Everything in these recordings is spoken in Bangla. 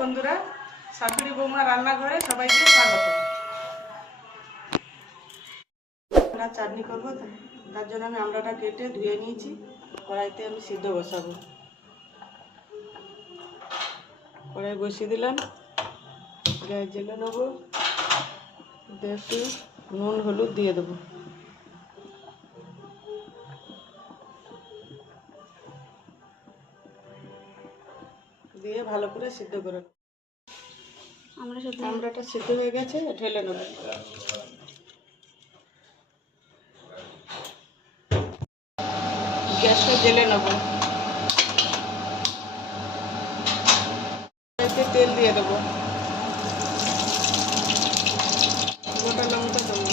বন্ধুরা, শাশুড়ি বৌমা রান্নাঘরে সবাইকে স্বাগত। আমরা চাটনি করবো, তার জন্য আমি আমড়াটা কেটে ধুয়ে নিয়েছি। কড়াইতে আমি সিদ্ধ বসাবো। কড়াই বসিয়ে দিলাম, গ্যাস জ্বেলে নেবো, একটু নুন হলুদ দিয়ে দেবো। দিয়ে ভালো করে সিদ্ধ করে আমড়াটা সিদ্ধ হয়ে গেছে, ঢেলে নেব। গ্যাসটা জ্বেলে নেব, তেল দিয়ে দেবো, গোটা লঙ্কা দেবো,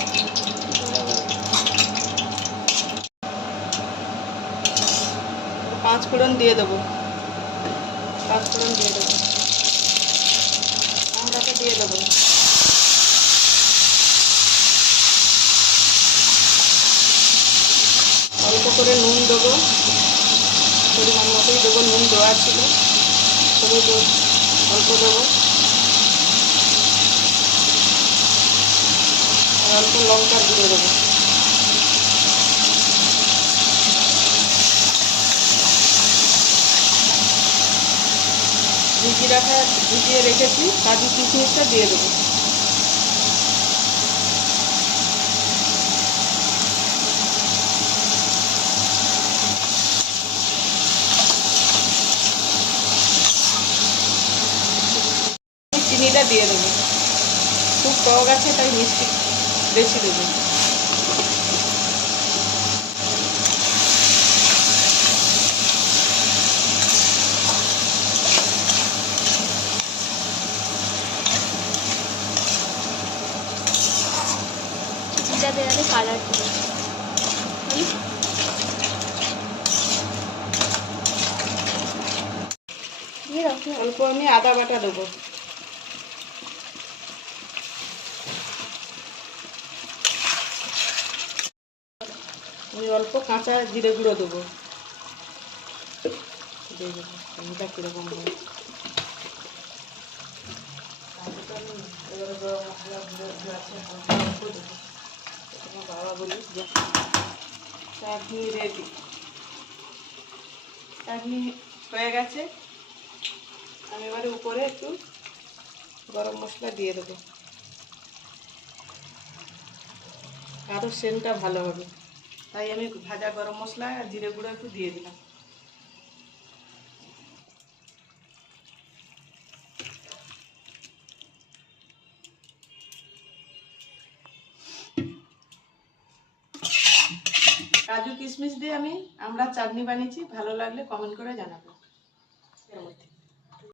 পাঁচ ফোড়ন দিয়ে দেবো, আমড়াটা দিয়ে দেবো, অল্প করে নুন দেবো, পরিমাণ মতোই দেবো, নুন দেওয়া ছিল, হলুদ অল্প দেবো, আর অল্প লঙ্কার গুঁড়ো দেবো। ভিজিয়ে রেখেছি কাজু কিশমিশটা দিয়ে দেবো। চিনিটা দিয়ে দেবো, খুব টক আছে তাই মিষ্টি বেশি দেবো। কালার অল্প আমি আদা বাটা দেবো, আমি অল্প কাঁচা জিরে গুঁড়ো দেবো। চিনিটা কীরকম হয়, এবারে গরম মশলা গুঁড়ো আছে বাবা বলি চাটনি রেডি। চাটনি হয়ে গেছে, আমি এবারে উপরে একটু গরম মশলা দিয়ে দেবো, আরও সেন্টটা ভালো হবে, তাই আমি ভাজা গরম মশলা আর জিরে গুঁড়ো একটু দিয়ে দিলাম। কাজু কিশমিশ দিয়ে আমরা চাটনি বানিয়েছি, ভালো লাগলে কমেন্ট করে জানাবেন।